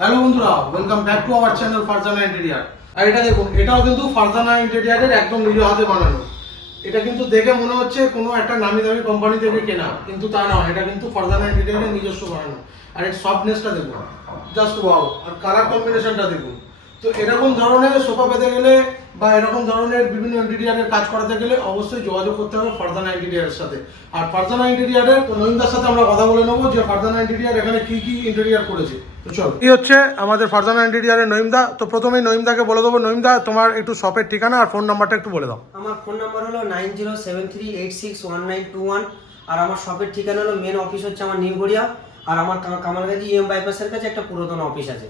Hello বন্ধুরা, welcome back to our channel Farzana interior. আর এটা দেখুন, এটাও কিন্তু ফারজানা ইন্টেরিয়ারের একদম নিজ হাতে বানানো। এটা কিন্তু দেখে মনে হচ্ছে কোনো একটা নামি দামি কোম্পানি থেকে কেনা, কিন্তু তা নয়, এটা কিন্তু ফারজানা ইন্টেরিয়ারের নিজস্ব বানানো। আর এর সফটনেসটা দেখুন, জাস্ট ওয়াও। আর কালার কম্বিনেশনটা দেখুন। তো এরকম ধরনের সোফা পেতে গেলে বা এরকম ধরনের বিভিন্ন ইন্টেরিয়ারের কাজ করাতে গেলে অবশ্যই যোগাযোগ করতে হবে ফারজানা ইন্টেরিয়ারের সাথে। আর ফারজানা ইন্টেরিয়ারের নইমদার সাথে আমরা কথা বলে নেবো যে ফারজানা ইন্টেরিয়ার এখানে কি কি ইন্টেরিয়ার করেছে। তো চলো, এই হচ্ছে আমাদের ফারজানা ইন্টেরিয়ারের নইমদা। তো প্রথমেই নইমদাকে বলে দেবো, নইমদা তোমার একটু শপের ঠিকানা আর ফোন নাম্বারটা একটু বলে দাও। আমার ফোন নাম্বার হলো 9073861921 আর আমার শপের ঠিকানা হলো মেন অফিস হচ্ছে আমার নিউ গড়িয়া। আর আমার কামারগাছি বাইপাসের কাছে একটা পুরাতন অফিস আছে।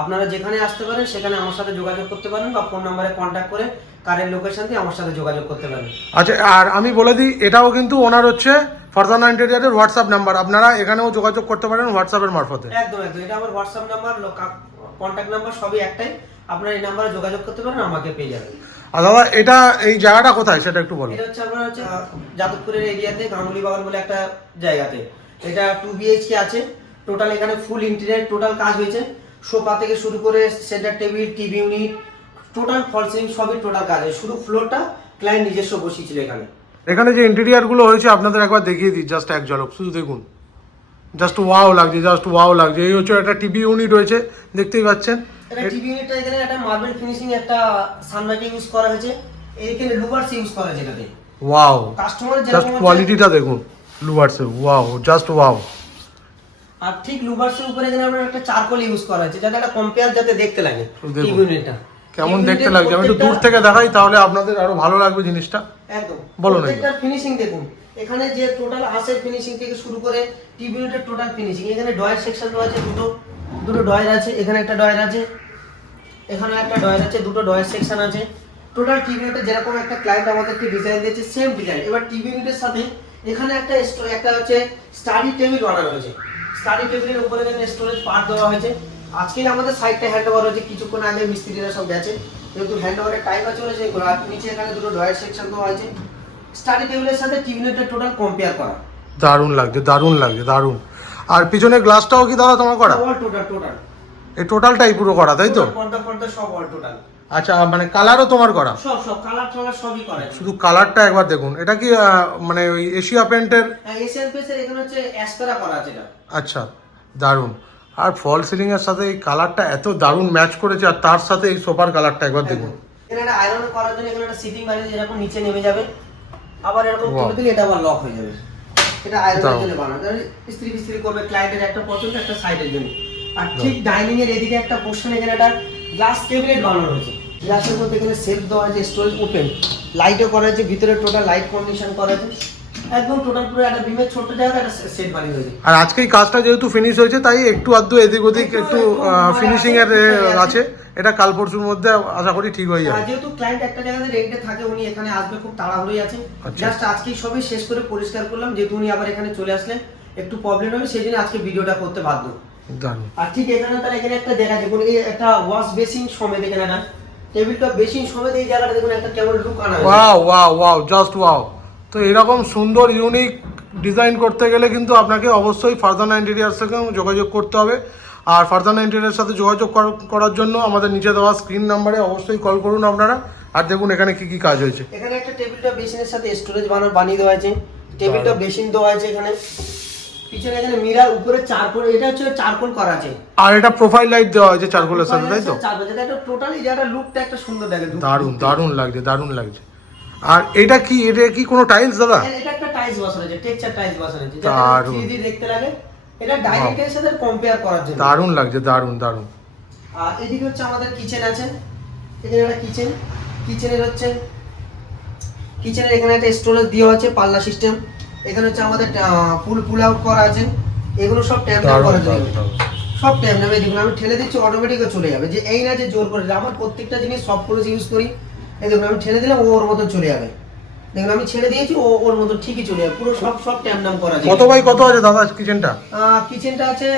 আপনারা যেখানে আসতে পারেন সেখানে আমার সাথে যোগাযোগ করতে পারেন বা ফোন নাম্বারে কন্ট্যাক্ট করে কারের লোকেশন দিয়ে আমার সাথে যোগাযোগ করতে পারেন। আচ্ছা, আর আমি বলে দিই, এটাও কিন্তু ওনার হচ্ছে ফারজানা ইন্টেরিয়ারের হোয়াটসঅ্যাপ নাম্বার, আপনারা এখানেও যোগাযোগ করতে পারেন হোয়াটসঅ্যাপের মারফতে। একদম একদম, এটা আমার হোয়াটসঅ্যাপ নাম্বার, কন্ট্যাক্ট নাম্বার সবই একটাই। আপনারা এই নাম্বারে যোগাযোগ করতে পারেন, আমাকে পেয়ে যাবেন। আর দাদা, এটা এই জায়গাটা কোথায় সেটা একটু বলো। এটা হচ্ছে আপনার হচ্ছে যাদবপুরের এরিয়াতে গাঙ্গুলি বাগান বলে একটা জায়গাতে। এটা 2 BHK আছে। টোটাল এখানে ফুল ইন্টেরিয়র টোটাল কাজ হয়েছে। সোফা থেকে শুরু করে centre table, TV unit, total fall ceiling সবই টোটাল কাজ হয়। শুধু ফ্লোরটা ক্লায়েন্ট নিজস্ব বসিয়েছিল এখানে। এখানে যে ইন্টেরিয়ার গুলো হয়েছে আপনাদের একবার দেখিয়ে দিই, জাস্ট এক ঝলক শুধু দেখুন। জাস্ট ওয়াও লাগছে, জাস্ট ওয়াও লাগছে। এই হচ্ছে একটা টিভি ইউনিট রয়েছে, দেখতেই পাচ্ছেন। এটা টিভি ইউনিটটা এখানে একটা মার্বেল ফিনিশিং একটা সানমাইকা ইউজ করা হয়েছে। এইখানে লুভার্স ইউজ করা হয়েছে এটাতে। ওয়াও, কাস্টমার জাস্ট যেরকম কোয়ালিটিটা দেখুন লুভার্সে। Wow, just wow. আর ঠিক লুভার্সের উপরে এখানে আমরা একটা চারকোল ইউজ করা হয়েছে যাতে একটা কম্পেয়ার যাতে দেখতে লাগে দেখুন। টিভি ইউনিটটা কেমন দেখতে লাগছে, আমি একটু দূর থেকে দেখাই তাহলে আপনাদের আরো ভালো লাগবে জিনিসটা। একদম বলো না। প্রত্যেকটা ফিনিশিং দেখুন। এখানে যে টোটাল আসের ফিনিশিং থেকে শুরু করে টিভি ইউনিটের টোটাল ফিনিশিং। এখানে ডয়ার সেকশন দেওয়া আছে, দুটো ডয়ার আছে। এখানে একটা ডয়ার আছে, এখানে একটা ডয়ার আছে, দুটো ডয়ার সেকশন আছে। টোটাল টিভি ইউনিটে যেরকম একটা ক্লায়েন্ট আমাদেরকে ডিজাইন দিয়েছে সেম ডিজাইন। এবার টিভি ইউনিটের সাথে এখানে একটা হচ্ছে স্টাডি টেবিল বানানো হয়েছে। স্টাডি টেবিলের উপরে এখানে স্টোরেজ পার্ট দেওয়া হয়েছে। আজকে আমাদের সাইডটা হ্যান্ড ওভার হয়েছে, কিছুক্ষণ আগে মিস্ত্রিরা সব গেছে, যেহেতু হ্যান্ড ওভারের টাইম চলেছে। নিচে এখানে দুটো ডয়ার সেকশন দেওয়া হয়েছে। স্টাডি টেবিলের সাথে টিভি ইউনিটের টোটাল কম্পেয়ার করা। দারুণ লাগছে, দারুণ লাগছে, দারুণ। আর পিছনে গ্লাসটাও কি দাদা তোমার করা? অল টোটাল এই টোটালটাই পুরো করা, তাই তো? পর্দা সব অল টোটাল। আচ্ছা, মানে কালারও তোমার করা? সব কালার সবই করা। শুধু কালারটা একবার দেখুন। এটা কি মানে ওই এশিয়া পেন্টের? এশিয়ান পেন্টের এখানে হচ্ছে অ্যাসপেরা করা আছে এটা। আচ্ছা, দারুণ। আর ফল সিলিং এর সাথে এই কালারটা এত দারুণ ম্যাচ করেছে, আর তার সাথে এই সোফার কালারটা একবার দেখুন। এখানে একটা আয়রন করার জন্য এখানে একটা সিটিং বানিয়ে যেরকম নিচে নেমে যাবে, আবার এরকম তুলে দিলে এটা আবার লক হয়ে যাবে। এটা আয়রনের জন্য বানানো, ইস্ত্রি করবে ক্লায়েন্টের একটা পছন্দ, একটা সাইডের জন্য। আর ঠিক ডাইনিং এর এদিকে একটা পোর্শন এখানে একটা গ্লাস ক্যাবিনেট বানানো হয়েছে। গ্লাসের মধ্যে এখানে সেলফ দেওয়া আছে, স্টোরেজ ওপেন, লাইটও করা আছে, ভিতরে টোটাল লাইট কন্ডিশন করা আছে। একদম টোটাল পুরো একটা বিমের ছোট্ট জায়গায় একটা সেট বানিয়ে হয়েছে। আর আজকে এই কাজটা যেহেতু ফিনিশ হয়েছে, তাই একটু আধটু এদিক ওদিক একটু ফিনিশিং এর আছে। এটা কাল পরশুর মধ্যে আশা করি ঠিক হয়ে যাবে। যেহেতু ক্লায়েন্ট একটা জায়গাতে রেন্টে থাকে, উনি এখানে আসবে, খুব তাড়াহুড়োই আছে। জাস্ট আজকেই সবই শেষ করে পরিষ্কার করলাম, যেহেতু উনি আবার এখানে চলে আসলে একটু প্রবলেম হবে, সেই জন্য আজকে ভিডিওটা করতে বাধ্য। আর ঠিক এখানে তার এখানে একটা দেখা দেখুন, এই একটা ওয়াশ বেসিন সমেত এখানে না, টেবিলটা বেসিন সমেত এই জায়গাটা দেখুন একটা কেমন লুক আনা হয়েছে। Wow wow wow, just wow. তো এরকম সুন্দর ইউনিক ডিজাইন করতে গেলে কিন্তু আপনাকে অবশ্যই ফারজানা ইন্টেরিয়ার্স থেকে যোগাযোগ করতে হবে। আর ফারজানা ইন্টেরিয়ারের সাথে যোগাযোগ করার জন্য আমাদের নিচে দেওয়া স্ক্রিন নাম্বারে অবশ্যই কল করুন আপনারা। আর দেখুন এখানে কি কি কাজ হয়েছে। এখানে একটা টেবিলটা বেসিনের সাথে স্টোরেজ বানিয়ে দেওয়া আছে। টেবিলটা বেসিন দেওয়া আছে এখানে। পিছনে এখানে মিরার, উপরে চারকোল, এটা হচ্ছে চারকোল করা আছে। আর এটা প্রোফাইল লাইট দেওয়া হয়েছে চারকোলের সাথে, তাই তো? চারকোল, এটা টোটালি যেটা লুকটা একটা সুন্দর দেখে। দারুণ দারুণ লাগছে, দারুণ লাগছে। আর এটা কি কোনো টাইলস দাদা? এটা একটা টাইলস বসানো আছে, টেক্সচার টাইলস বসানো আছে, যেটা দারুণ 3D দেখতে লাগে। এটা ডাইরেক্ট এর সাথে কম্পেয়ার করার জন্য দারুণ লাগছে, দারুণ দারুণ। আর এদিকে হচ্ছে আমাদের কিচেন আছে। এখানে একটা কিচেনের হচ্ছে কিচেনের এখানে একটা স্টোরেজ দেওয়া আছে, পাল্লা সিস্টেম। এখানে হচ্ছে আমাদের পুল আউট করা আছে। এগুলো সব ট্যাপ নাম করা যাবে, সব ট্যাপ নামে। দেখুন আমি ঠেলে দিচ্ছি, অটোমেটিক চলে যাবে। যে এই না যে জোর করে, আমার প্রত্যেকটা জিনিস সব ক্লোজ ইউজ করি। এই দেখুন আমি ঠেলে দিলাম, ও ওর মতো চলে যাবে। দেখুন আমি ছেড়ে দিয়েছি, ও ওর মতো ঠিকই চলে যাবে। পুরো সব ট্যাপ নাম করা আছে। কত বাই কত আছে দাদা কিচেনটা? কিচেনটা আছে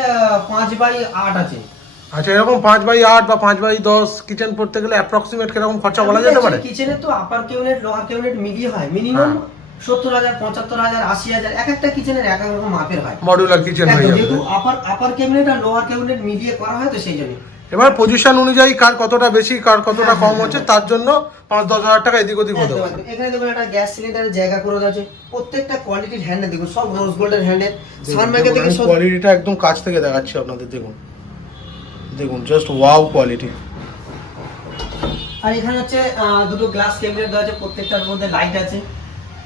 5x8 আছে। আচ্ছা, এরকম 5x8 বা 5x10 কিচেন করতে গেলে অ্যাপ্রক্সিমেট কিরকম খরচা বলা যেতে পারে? কিচেনে তো আপার কেবিনেট, লোয়ার কেবিনেট মিলিয়ে হয়, মিনিমাম 70,000, 75,000, 80,000, এক একটা কিচেনের এক এক রকম মাপের হয়। মডিউলার কিচেন হয়ে যাবে। যেহেতু আপার ক্যাবিনেট আর লোয়ার ক্যাবিনেট মিলিয়ে করা হয় তো সেই জন্য। এবার পজিশন অনুযায়ী কার কতটা বেশি কার কতটা কম হ্যাঁ, হচ্ছে তার জন্য 5-10 হাজার টাকা এদিক ওদিক হতে পারে। এখানে দেখুন একটা গ্যাস সিলিন্ডারের জায়গা করে আছে, প্রত্যেকটা কোয়ালিটির হ্যান্ডেল দেখুন, সব রোজ গোল্ডের হ্যান্ডেল। সানমাইকা থেকে কোয়ালিটিটা একদম কাছ থেকে দেখাচ্ছি আপনাদের, দেখুন দেখুন জাস্ট ওয়াও কোয়ালিটি। আর এখানে হচ্ছে দুটো গ্লাস ক্যাবিনেট দেওয়া আছে, প্রত্যেকটার মধ্যে লাইট আছে।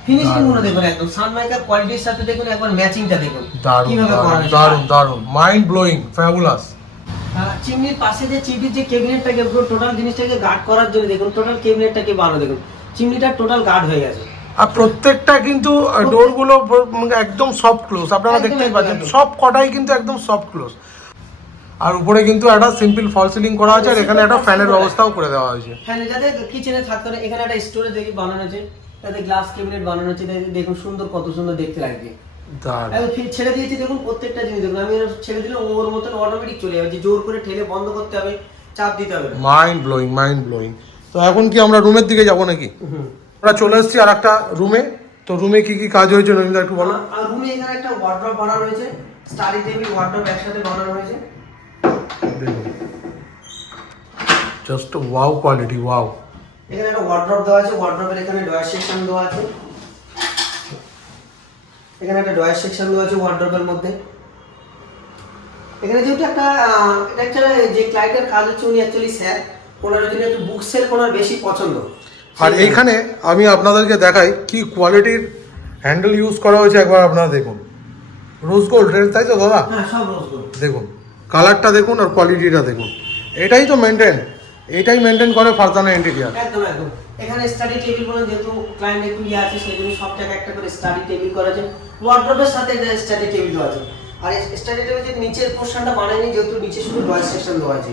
ফিনিশিং গুলো দেখুন একদম সানমাইকার কোয়ালিটির সাথে দেখুন একবার ম্যাচিংটা দেখুন কিভাবে করা হয়েছে। দারুন দারুন, মাইন্ড ব্লোয়িং, ফ্যাবুলাস। চিমনির পাশে যে চিমনির যে ক্যাবিনেটটাকে পুরো টোটাল জিনিসটাকে গার্ড করার জন্য দেখুন টোটাল ক্যাবিনেটটাকে বানানো দেখুন, চিমনিটা টোটাল গার্ড হয়ে গেছে। আর প্রত্যেকটা কিন্তু ডোর গুলো একদম সফট ক্লোজ, আপনারা দেখতেই পাচ্ছেন সব কটাই কিন্তু একদম সফট ক্লোজ। আর উপরে কিন্তু একটা সিম্পল ফল সিলিং করা আছে, আর এখানে একটা ফ্যানের ব্যবস্থাও করে দেওয়া হয়েছে। ফ্যান যাতে কিচেনে থাকতে না, এখানে একটা স্টোরেজ দেখি বানানো আছে, তাতে গ্লাস ক্যাবিনেট বানানো আছে, দেখুন সুন্দর, কত সুন্দর দেখতে লাগবে। আমি ফির ছেড়ে দিয়েছি দেখুন, প্রত্যেকটা জিনিস দেখুন আমি ছেড়ে দিলে ওর মতন অটোমেটিক চলে যাবে, যে জোর করে ঠেলে বন্ধ করতে হবে, চাপ দিতে হবে। Mind blowing, mind blowing. তো এখন কি আমরা রুমের দিকে যাব নাকি? আমরা চলে এসেছি আর একটা রুমে। তো রুমে কি কি কাজ হয়েছে নবীনদা একটু বলো। আর রুমে এখানে একটা ওয়ার্ড্রপ বানানো হয়েছে, স্টাডি টেবিল ওয়ার্ড্রপ একসাথে বানানো হয়েছে। Just wow quality, wow. এখানে একটা ওয়ার্ড্রপ দেওয়া আছে, ওয়ার্ড্রপের এখানে ডয়ার সেকশন দেওয়া আছে, এখানে একটা ডয়ার সেকশন দেওয়া আছে ওয়ার্ড্রপের মধ্যে। এখানে যেহেতু এটা একটা যে ক্লায়েন্টের কাজ হচ্ছে, উনি অ্যাকচুয়ালি স্যার, ওনার জন্য একটু বুক সেল করার বেশি পছন্দ। আর এইখানে আমি আপনাদেরকে দেখাই কি কোয়ালিটির হ্যান্ডেল ইউজ করা হয়েছে, একবার আপনারা দেখুন। রোজ গোল্ড, তাই তো দাদা? হ্যাঁ, সব রোজ গোল্ড। দেখুন কালারটা দেখুন আর কোয়ালিটিটা দেখুন, এটাই তো মেনটেন, এটাই মেনটেন করে ফারজানা ইন্টেরিয়র। একদম একদম। এখানে স্টাডি টেবিল বলেন, যেহেতু ক্লায়েন্ট একটু আছে সেই জন্য সব জায়গায় একটা করে স্টাডি টেবিল করা আছে, ওয়ার্ড্রপের সাথে স্টাডি টেবিল দেওয়া আছে। আর স্টাডি টেবিলের নিচের পোর্শনটা বানায়নি, যেহেতু নিচে শুধু ডয়ার সেকশন দেওয়া আছে।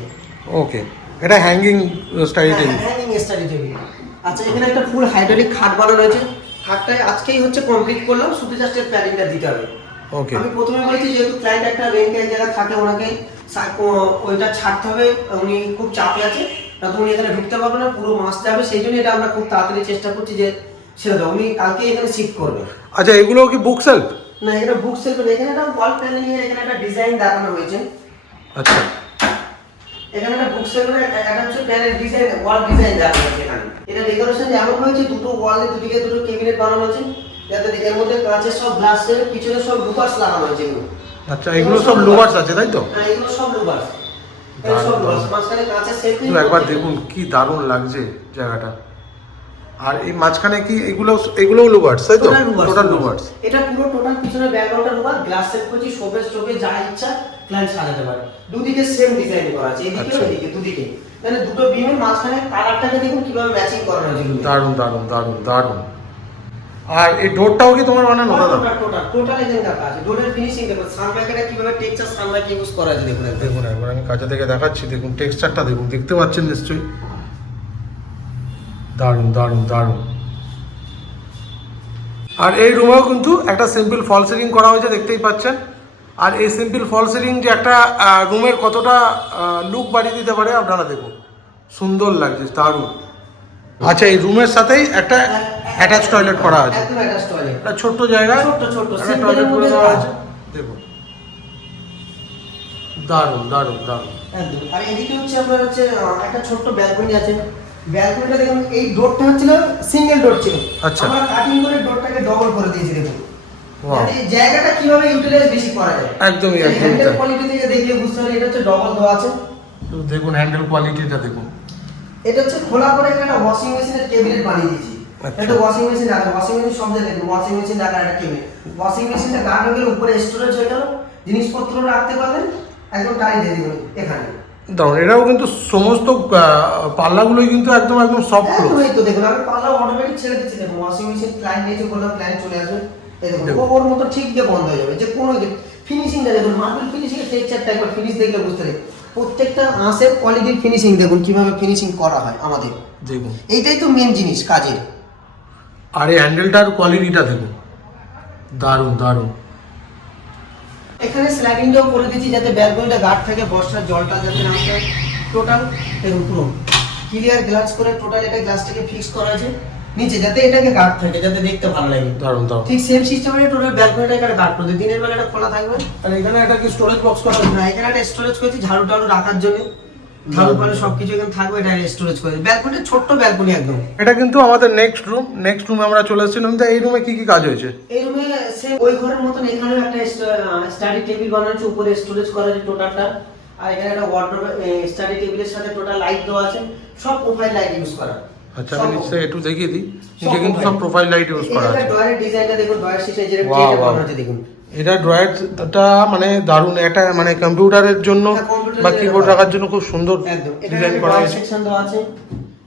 ওকে, এটা hanging study table. Hanging study table. আচ্ছা, এখানে একটা ফুল হাইড্রোলিক খাট বানানো হয়েছে, খাটটা আজকেই হচ্ছে কমপ্লিট করলাম, শুধু জাস্ট এর প্যাডিংটা দিতে হবে। ওকে, আমি প্রথমে বলেছি যেহেতু ক্লায়েন্ট একটা রেন্ট এক জায়গায় থাকে, ওনাকে ওইটা ছাড়তে হবে, উনি খুব চাপে আছে, না তো উনি এখানে ঢুকতে পারবে না, পুরো মাস যাবে, সেই জন্য এটা আমরা খুব তাড়াতাড়ি চেষ্টা করছি যে ছেড়ে দাও, উনি কালকে এখানে শিফট করবে। আচ্ছা এগুলো কি বুক সেলফ? না, এটা বুক সেলফ না, এখানে একটা ওয়াল প্যানেলিং এর এখানে একটা ডিজাইন দেখানো হয়েছে। আচ্ছা, এখানে একটা বুক সেলফ একটা হচ্ছে প্যানেল ডিজাইন, ওয়াল ডিজাইন দেখানো হয়েছে এখানে। এটা ডেকোরেশন এমন হয়েছে, দুটো ওয়ালে দুদিকে দুটো ক্যাবিনেট বানানো আছে, যাতে এর মধ্যে কাঁচের সব গ্লাসের পিছনে সব লুপার্স লাগানো হয়েছে এগুলো। আচ্ছা এগুলো সব লুভার্স আছে তাই তো? হ্যাঁ, এগুলো সব লুপার্স, এই সব লুপার্স, মাঝখানে কাঁচের সেলফি। একবার দেখুন কি দারুণ লাগছে জায়গাটা। আর এই মাঝখানে কি এগুলোও লুভার্স তাই তো? টোটাল লুভার্স। এটা পুরো টোটাল পিছনে ব্যাকগ্রাউন্ডটা লুভার, গ্লাস সেট করেছি, শোকেস টোকে যা ইচ্ছা ক্লায়েন্ট সাজাতে পারে। দুদিকে সেম ডিজাইন করা আছে, এদিকে ওইদিকে দুদিকে, মানে দুটো বিমের মাঝখানে কালারটাকে দেখুন কিভাবে ম্যাচিং করা হয়েছে। দারুণ দারুণ দারুণ দারুণ। আর এই ডোরটাও কি তোমার বানানো দাদা? টোটাল এখানকার কাজ, ডোরের ফিনিশিং দেখুন, সানমাইকাটা কিভাবে টেক্সচার সানমাইক ইউজ করা আছে দেখুন। দেখুন একবার আমি কাছে থেকে দেখাচ্ছি, দেখুন টেক্সচারটা দেখুন, দেখতে পাচ্ছেন নিশ্চয়ই। দারুণ দারুণ দারুণ। আর এই রুমেও কিন্তু একটা সিম্পল ফল সিলিং করা হয়েছে, দেখতেই পাচ্ছেন। আর এই সিম্পল ফল সিলিং যে একটা রুমের কতটা লুক বাড়িয়ে দিতে পারে আপনারা দেখুন, সুন্দর লাগছে, দারুণ। আচ্ছা এই রুমের সাথেই একটা অ্যাটাচ টয়লেট করা আছে, একদম অ্যাটাচ টয়লেট, একটা ছোট্ট জায়গায় ছোট একটা টয়লেট করে দেওয়া আছে, দেখুন দারুণ দারুণ দারুণ একদম। আর এদিকে হচ্ছে আপনার হচ্ছে একটা ছোট্ট ব্যালকনি আছে, ব্যালকনিটা দেখুন, এই ডোরটা হচ্ছিল সিঙ্গেল ডোর ছিল, আচ্ছা। আমরা কাটিং করে ডোরটাকে ডবল করে দিয়েছি দেখুন, Wow. যাতে এই জায়গাটা কিভাবে ইউটিলাইজ বেশি করা যায়। একদমই একদমই হ্যান্ডেল তাই। কোয়ালিটি থেকে দেখলে বুঝতে পারবেন এটা হচ্ছে ডবল দেওয়া আছে। তো দেখুন হ্যান্ডেল কোয়ালিটিটা দেখুন, এটা হচ্ছে খোলা করে এখানে একটা ওয়াশিং মেশিনের ক্যাবিনেট বানিয়ে দিয়েছি। আচ্ছা। এটা ওয়াশিং মেশিন রাখা, ওয়াশিং মেশিন সব জায়গায় দেখুন, ওয়াশিং মেশিন রাখা একটা ক্যাবিনেট, ওয়াশিং মেশিনটা গার্ড হয়ে গেলে উপরে স্টোরেজ হয়ে গেল, জিনিসপত্র রাখতে পারবেন, একদম টাইট দিয়ে দিবেন এখানে। দারুণ। এটাও কিন্তু সমস্ত পাল্লাগুলোই কিন্তু একদম একদম সফট ক্লোজ। এই তো দেখুন, আমি পাল্লা অটোমেটিক ছেড়ে দিচ্ছি দেখুন, ওয়াশিং মেশিন ক্লায়েন্ট নিয়েছে বললাম, ক্লায়েন্ট চলে আসবে, এই দেখুন ওর মতো ঠিক দিয়ে বন্ধ হয়ে যাবে, যে কোনো ফিনিশিংটা দেখুন, মার্বেল ফিনিশিং এর টেক্সচারটা একবার ফিনিশ দেখলে বুঝতে পারবেন, প্রত্যেকটা আঁশের কোয়ালিটির ফিনিশিং দেখুন কিভাবে ফিনিশিং করা হয় আমাদের, দেখুন এইটাই তো মেন জিনিস কাজের। আর এই হ্যান্ডেলটার কোয়ালিটিটা দেখুন, দারুণ দারুণ। এখানে স্লাইডিংটাও করে দিয়েছি যাতে ব্যালকনিটা গার্ড থাকে, বর্ষার জলটা যাতে না আসে। টোটাল দেখুন পুরো ক্লিয়ার গ্লাস করে টোটাল এটা গ্লাসটাকে ফিক্স করা আছে, নিচে যাতে এটাকে গার্ড থাকে, যাতে দেখতে ভালো লাগে। দারুন দারুন। ঠিক সেম সিস্টেমে টোটাল ব্যালকনিটা এখানে গার্ড করে দিনের বেলা এটা খোলা থাকবে। আর এখানে একটা কি স্টোরেজ বক্স করা না, এখানে একটা স্টোরেজ করেছি ঝাড়ু টাড়ু রাখার জন্য, ঝাড়ু পালে সবকিছু এখানে থাকবে, এটা স্টোরেজ করে। ব্যালকনিটা ছোট্ট ব্যালকনি একদম। এটা কিন্তু আমাদের নেক্সট রুমে আমরা চলে এসেছি। নমিতা, এই রুমে কি কি কাজ হয়েছে? এই রুমে সেম ওই ঘরের মতন এখানেও একটা স্টাডি টেবিল বানানো আছে, উপরে স্টোরেজ করা আছে টোটালটা। আর এখানে একটা ওয়ার্ডরোব, স্টাডি টেবিলের সাথে টোটাল লাইট দেওয়া আছে, সব প্রোফাইল লাইট ইউজ করা। আচ্ছা, আমি নিশ্চয়ই একটু দেখিয়ে দিই। নিচে কিন্তু সব প্রোফাইল লাইট ইউজ করা আছে। এটা ডয়ারের ডিজাইনটা দেখুন, ডয়ার সিস্টেম যেটা Wow, বানানো wow. আছে দেখুন। এটা ড্রয়ারটা মানে দারুণ, এটা মানে কম্পিউটারের জন্য হ্যাঁ, কম্পিউটারের বা জন্য কিবোর্ড এটা রাখার জন্য খুব সুন্দর একদম। এখানে ডিজাইন একটা করা ডয়ার হয়েছে। সেকশন দেওয়া আছে,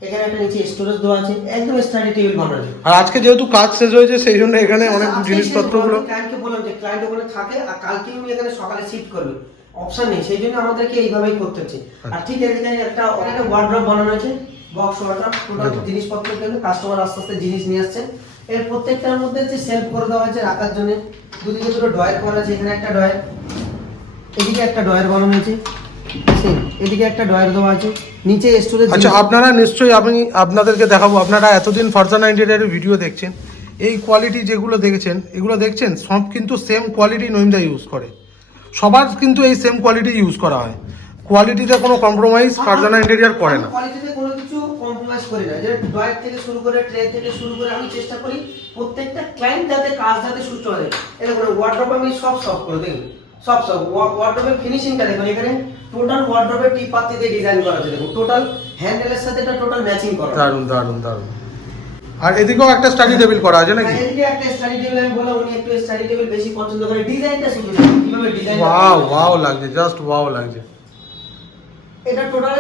এখানে একটা নিচে স্টোরেজ দেওয়া আছে, একদম স্টাডি টেবিল বানানো আছে। আর আজকে যেহেতু কাজ শেষ হয়েছে সেই জন্য এখানে অনেক জিনিসপত্রগুলো। ক্লায়েন্টকে বললাম যে ক্লায়েন্ট ওখানে থাকে আর কালকে উনি এখানে সকালে শিফট করবে, অপশন নেই, সেই জন্য আমাদেরকে এইভাবেই করতে হচ্ছে। আর ঠিক এখানে একটা ওয়ার্ড্রপ বানানো আছে, বক্স ওয়ার্ড্রপ, টোটাল জিনিসপত্র কিন্তু কাস্টমার আস্তে আস্তে জিনিস নিয়ে আসছে। এর প্রত্যেকটার মধ্যে যে সেলফ করে দেওয়া হয়েছে রাখার জন্য, দুদিকে দুটো ডয়ার করা আছে, এখানে একটা ডয়ার, এদিকে একটা ডয়ার বানানো হয়েছে, এদিকে একটা ডয়ার দেওয়া আছে, নিচে স্টোরেজ। আচ্ছা, আপনারা নিশ্চয়ই, আমি আপনাদেরকে দেখাবো, আপনারা এতদিন ফারজানা ইন্টেরিয়রের ভিডিও দেখছেন, এই কোয়ালিটি যেগুলো দেখেছেন, এগুলো দেখছেন সব কিন্তু সেম কোয়ালিটি নইমদা ইউজ করে। সবার কিন্তু এই সেম কোয়ালিটি ইউজ করা হয়, কোয়ালিটিতে কোনো কম্প্রোমাইজ ফারজানা ইন্টেরিয়র করে না। কোয়ালিটিতে কোনো কিছু কম্প্রোমাইজ করি না, যে ডয়ার থেকে শুরু করে ট্রে থেকে শুরু করে আমি চেষ্টা করি প্রত্যেকটা ক্লায়েন্ট যাতে কাজ যাতে সুস্থ হয়। এরকম ওয়ার্ড্রপ আমি সব করে দেখুন, সব ওয়ার্ড্রপের ফিনিশিংটা দেখুন, এখানে টোটাল ওয়ার্ড্রপের টিপ পাতি দিয়ে ডিজাইন করা আছে দেখুন, টোটাল হ্যান্ডেলের সাথে এটা টোটাল ম্যাচিং করা। দারুন দারুন দারুন। আর এদিকেও একটা স্টাডি টেবিল করা আছে নাকি? এদিকে একটা স্টাডি টেবিল, আমি বললাম উনি একটু স্টাডি টেবিল বেশি পছন্দ করে, ডিজাইনটা শুধু দেখুন কিভাবে ডিজাইন। ওয়াও ওয়াও লাগছে, জাস্ট ওয়াও লাগছে। এটা টোটাল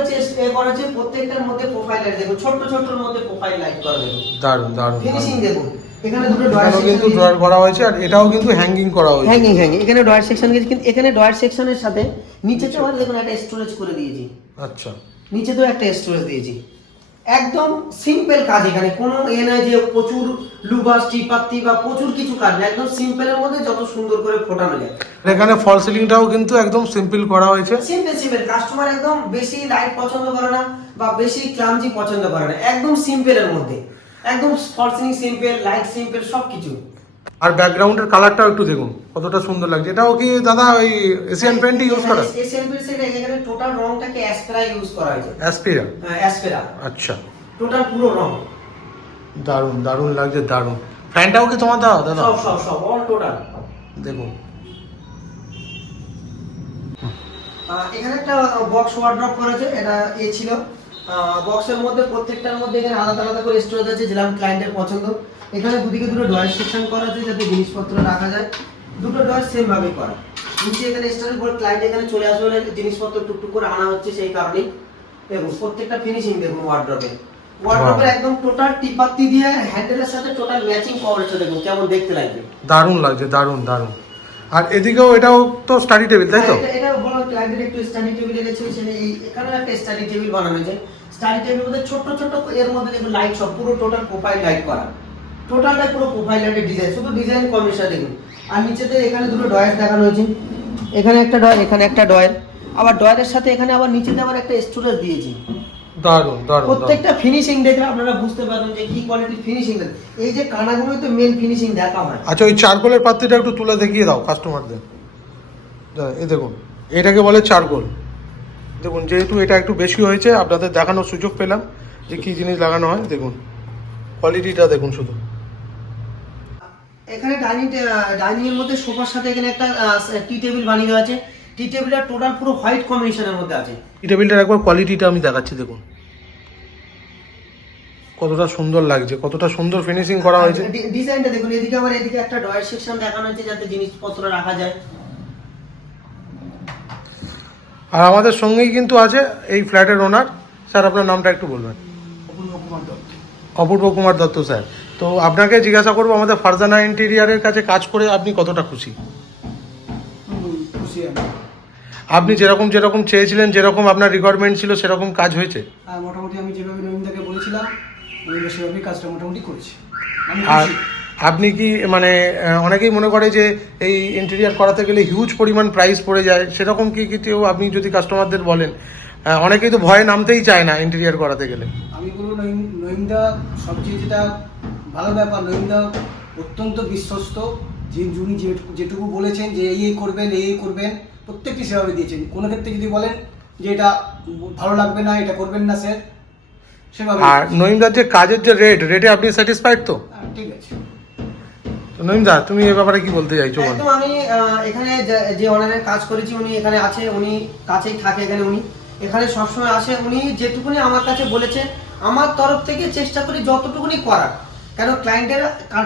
করা আছে, প্রত্যেকটার মধ্যে প্রোফাইল লাইট দেখুন, ছোট ছোটর মধ্যে প্রোফাইল লাইট করা দেখুন, দারুন দারুন। ফিনিশিং দেখুন। এখানে দুটো ডয়ার এখানেও কিন্তু ড্রয়ার করা হয়েছে, আর এটাও কিন্তু হ্যাঙ্গিং করা হয়েছে। হ্যাঙ্গিং এখানে ডয়ার সেকশন গেছে, কিন্তু এখানে ডয়ার সেকশনের সাথে নিচেতেও আর দেখুন একটা স্টোরেজ করে দিয়েছি, আচ্ছা, নিচেতেও একটা স্টোরেজ দিয়েছি। একদম সিম্পল কাজ, এখানে কোনো নয় যে প্রচুর লুবাস টিপাত্তি বা প্রচুর কিছু কাজ না, একদম সিম্পলের মধ্যে যত সুন্দর করে ফোটানো যায়। এখানে ফল সিলিংটাও কিন্তু একদম সিম্পল করা হয়েছে। সিম্পল কাস্টমার একদম বেশি লাইট পছন্দ করে না বা বেশি ক্লামজি পছন্দ করে না, একদম সিম্পলের মধ্যে, একদম ফল সিলিং সিম্পল, লাইট সিম্পল, সবকিছু। আর ব্যাকগ্রাউন্ডের কালারটাও একটু দেখুন কতটা সুন্দর লাগছে। এটাও কি দাদা ওই এশিয়ান পেইন্টই ইউজ করা? এশিয়ান পেইন্ট এখানে টোটাল রংটাকে অ্যাসপেরা ইউজ করা হয়েছে। অ্যাসপিরা? হ্যাঁ, অ্যাসপেরা আচ্ছা, টোটাল পুরো রং। দারুন দারুন লাগছে, দারুন। ফ্যানটাও কি তোমার দাদা? দাদা সব অল টোটাল দেখুন। এখানে একটা বক্স ওয়ার্ড্রপ করা আছে, এটা ছিল বক্সের মধ্যে প্রত্যেকটার মধ্যে এখানে আলাদা আলাদা করে স্টোরেজ আছে, যেরকম ক্লায়েন্টের পছন্দ। এখানে দুদিকে দুটো ডয়ার সেকশন করা আছে যাতে জিনিসপত্র রাখা যায়, দুটো ডয়ার সেম ভাবে করা। নিচে এখানে স্টোরেজ করে ক্লায়েন্ট এখানে চলে আসবে, জিনিসপত্র টুকটুক করে আনা হচ্ছে, সেই কারণে দেখুন প্রত্যেকটা ফিনিশিং দেখুন ওয়ার্ড্রপের একদম টোটাল টিপাত্তি দিয়ে হ্যান্ডেলের সাথে টোটাল ম্যাচিং করেছে, দেখুন কেমন দেখতে লাগবে, দারুন লাগছে, দারুন দারুন। আর এদিকেও এটাও তো স্টাডি টেবিল, তাই তো? এটা বলো ক্লায়েন্টের একটু স্টাডি টেবিল এনেছে, এখানে একটা স্টাডি টেবিল বানানো হয়েছে। স্টাডি টেবিলের মধ্যে ছোট ছোট এর মধ্যে দেখুন লাইট সব পুরো টোটাল প্রোফাইল লাইট করা, টোটালটা পুরো প্রোফাইল লাইটের ডিজাইন, শুধু ডিজাইন কম্বিনেশন দেখুন। আর নিচেতে এখানে দুটো ডয়ার দেখানো হয়েছে, এখানে একটা ডয়ার, এখানে একটা ডয়ার, আবার ডয়ারের সাথে এখানে আবার নিচেতে আবার একটা স্টোরেজ দিয়েছি। দারুন দারুন। প্রত্যেকটা ফিনিশিং দেখলে আপনারা বুঝতে পারবেন যে কি কোয়ালিটির ফিনিশিং। এই যে কানাগুলোই তো মেন ফিনিশিং দেখা হয়। আচ্ছা, ওই চারকোলের পাত্রটা একটু তুলে দেখিয়ে দাও কাস্টমারদের। এই দেখুন, এটাকে বলে চারকোল। দেখুন, যেহেতু এটা একটু বেশি হয়েছে, আপনাদের দেখানোর সুযোগ পেলাম যে কী জিনিস লাগানো হয়। দেখুন কোয়ালিটিটা দেখুন শুধু। এখানে ডাইনিং এর মধ্যে সোফার সাথে এখানে একটা টি টেবিল বানিয়ে দেওয়া আছে। টি টেবিলটা টোটাল পুরো হোয়াইট কম্বিনেশনের মধ্যে আছে। টি টেবিলটার একবার কোয়ালিটিটা আমি দেখাচ্ছি, দেখুন কতটা সুন্দর লাগছে, কতটা সুন্দর ফিনিশিং করা হয়েছে। ডিজাইনটা দেখুন, এদিকে আবার এদিকে একটা ডয়ার সেকশন দেখানো হয়েছে যাতে জিনিসপত্র রাখা যায়। আর আমাদের সঙ্গেই কিন্তু আছে এই ফ্ল্যাটের ওনার। স্যার, আপনার নামটা একটু বলবেন? অপূর্ব কুমার দত্ত স্যার। তো আপনাকে জিজ্ঞাসা করবো, আমাদের ফারজানা ইন্টেরিয়ারের কাছে কাজ করে আপনি কতটা খুশি? খুশি আমি। আপনি যেরকম যেরকম চেয়েছিলেন, যেরকম আপনার রিকোয়ারমেন্ট ছিল, সেরকম কাজ হয়েছে? আর মোটামুটি আমি যেভাবে নবীনদাকে বলেছিলাম নবীনদা সেভাবেই কাজটা মোটামুটি করেছি। আমি আর খুশি। আপনি কি মানে অনেকেই মনে করে যে এই ইন্টেরিয়ার করাতে গেলে হিউজ পরিমাণ প্রাইস পড়ে যায়, সেরকম কি কিছু আপনি যদি কাস্টমারদের বলেন, হ্যাঁ, অনেকেই তো ভয়ে নামতেই চায় না ইন্টেরিয়ার করাতে গেলে। আমি বলবো নইমদা সবচেয়ে যেটা ভালো ব্যাপার, নইমদা অত্যন্ত বিশ্বস্ত, যে উনি যেটুকু বলেছেন যে এই করবেন এই করবেন প্রত্যেকটি সেভাবে দিয়েছেন। কোনো ক্ষেত্রে যদি বলেন যে এটা ভালো লাগবে না, এটা করবেন না স্যার, সেভাবে আর নইমদার যে কাজের যে রেটে আপনি স্যাটিসফাইড তো? ঠিক আছে। তো নইমদা তুমি এ ব্যাপারে কি বলতে চাইছো? বল। একদম আমি এখানে যে অনারের কাজ করেছি উনি এখানে আছে, উনি কাছেই থাকে এখানে, উনি এখানে সবসময় আসে। উনি যেটুকুনি আমার কাছে বলেছে আমার তরফ থেকে চেষ্টা করি যতটুকুনি করার, কেন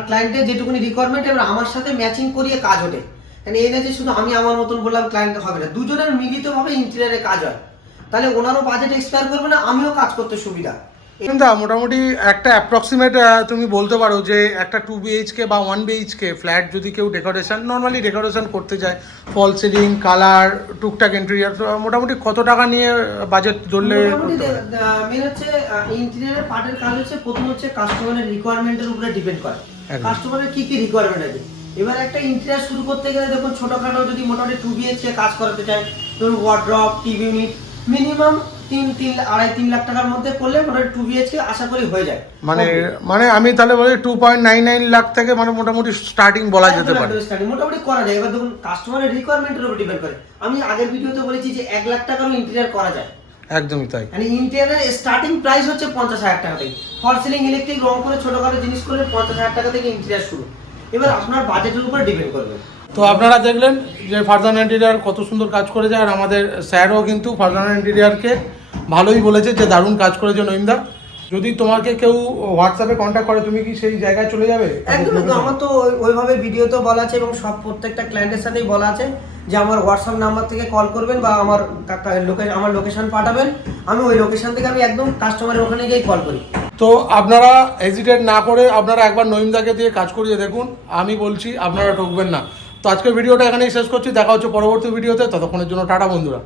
ক্লায়েন্টের যেটুকুনি রিকোয়ারমেন্ট এবার আমার সাথে ম্যাচিং করিয়ে কাজ ওঠে। কারণ এই না যে শুধু আমি আমার মতন বললাম ক্লায়েন্ট হবে না, দুজনের মিলিতভাবে ইন্টেরিয়ারে কাজ হয়, তাহলে ওনারও বাজেট এক্সপায়ার করবে না, আমিও কাজ করতে সুবিধা। নইমদা মোটামুটি একটা অ্যাপ্রক্সিমেট তুমি বলতে পারো যে একটা 2 BHK বা 1 BHK ফ্ল্যাট যদি কেউ নর্মালি ডেকোরেশন করতে যায়, ফল সিলিং, কালার, টুকটাক ইন্টেরিয়ার, মোটামুটি কত টাকা নিয়ে বাজেট ধরলে? মেন হচ্ছে ইন্টেরিয়ারের পার্টের কাজ হচ্ছে, প্রথম হচ্ছে কাস্টমারের রিকোয়ারমেন্টের উপরে ডিপেন্ড করে, একদম। কাস্টমারের কি রিকোয়ারমেন্ট আছে। এবার একটা ইন্টেরিয়ার শুরু করতে গেলে দেখুন ছোটখাটো যদি মোটামুটি 2 BHK কাজ করাতে চায়, ধরুন wardrobe, TV unit, minimum 3 lakh টাকার মধ্যে করলে মোটামুটি 2 BHK আশা করি হয়ে যায়। মানে আমি তাহলে বলি 2.99 লাখ থেকে মানে মোটামুটি স্টার্টিং বলা যেতে পারে। মোটামুটি করা যায়। এবার দেখুন কাস্টমারের রিকোয়ারমেন্টের উপর ডিপেন্ড করে। আমি আগের ভিডিওতে বলেছি যে 1 লাখ টাকারও ইন্টেরিয়ার করা যায়। একদমই তাই। মানে ইন্টেরিয়ারের স্টার্টিং প্রাইস হচ্ছে 50,000 টাকা থেকে, ফল সিলিং, ইলেকট্রিক, রং করে ছোটখাটো জিনিস করলে 50,000 টাকা থেকে ইন্টেরিয়ার শুরু। এবার আপনার বাজেটের উপর ডিপেন্ড করবে। তো আপনারা দেখলেন যে ফারজানা ইন্টেরিয়ার কত সুন্দর কাজ করেছে, আর আমাদের স্যারও কিন্তু ফারজানা ইন্টেরিয়ারকে ভালোই বলেছে যে দারুণ কাজ করেছে নইমদা। যদি তোমাকে কেউ হোয়াটসঅ্যাপে কন্ট্যাক্ট করে তুমি কি সেই জায়গায় চলে যাবে? একদম আমার তো ওইভাবে ভিডিওতেও বলা আছে এবং সব প্রত্যেকটা ক্লায়েন্টের সাথেই বলা আছে যে আমার হোয়াটসঅ্যাপ নাম্বার থেকে কল করবেন বা আমার লোকেশন পাঠাবেন, আমি ওই লোকেশন থেকে আমি একদম কাস্টমারের ওখানে গিয়ে কল করি। তো আপনারা হেজিটেট না করে আপনারা একবার নইমদাকে দিয়ে কাজ করিয়ে দেখুন, আমি বলছি আপনারা ঠকবেন না। তো আজকের ভিডিওটা এখানেই শেষ করছি, দেখা হচ্ছে পরবর্তী ভিডিওতে, ততক্ষণের জন্য টাটা বন্ধুরা।